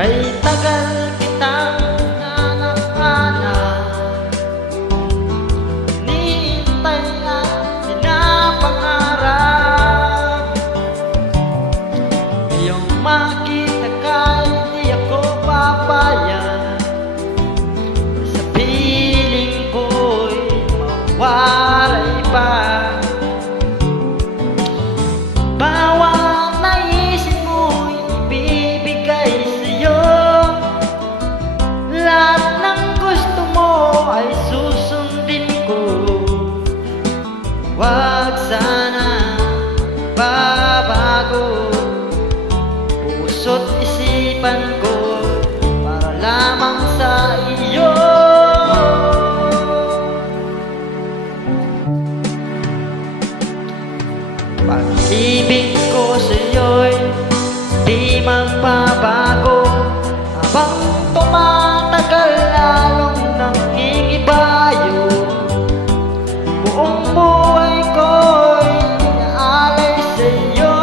Kay tagal kitang anak-anak, hinihintay at pinapangarap. Ngayong makita ka, hindi ako papayag. Sa piling ko'y mawalay pa. Bawat naisip mo'y ibibigay sa'yo. Lahat ng gusto mo ay susundin ko. Huwag sana babago puso't isipan ko para lamang sa iyo. Pag-ibig ko sa'yo'y di magbabago. Habang tumatagal lalong nangingibayo. Buong buhay ko'y inaalay sa'yo.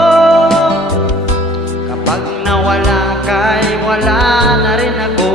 Kapag nawala ka'y wala na rin ako.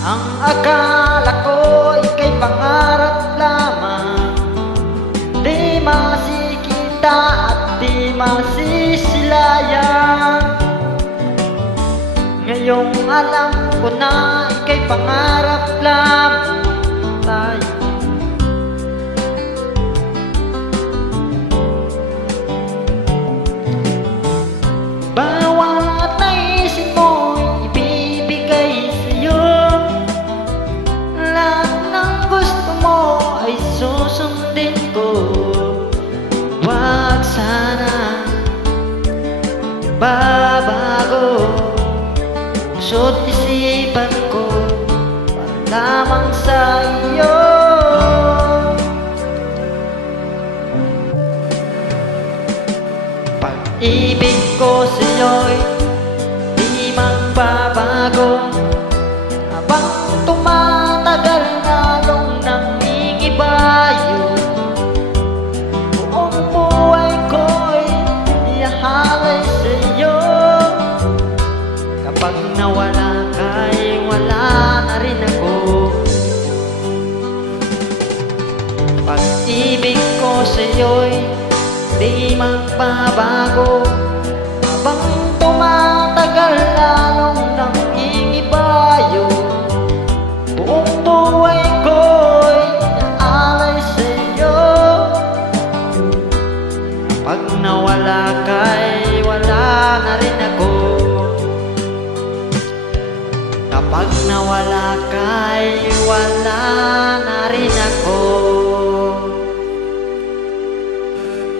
Ang akala ko ika'y pangarap lamang, di masikita at di masisilayan. Ngayong alam ko na ika'y pangarap lamang tayo. Bawat naisip mo'y ibibigay sa'yo. Susundin ko. Huwag sana babago puso't isipan ko para lamang sa iyo. Pag-ibig ko sa'yo'y di magbabago. Habang tumatagal lalong nangingibayo. Buong buhay ko'y ihahalay sa'yo. Kapag nawala ka'y wala na rin ako. Pag-ibig ko sa'yo'y di magbabago. Habang tumatagal lalong nangingibayo. Buong buhay ko'y inaalay sa'yo. Kapag nawala ka'y wala na rin ako. Kapag nawala ka'y wala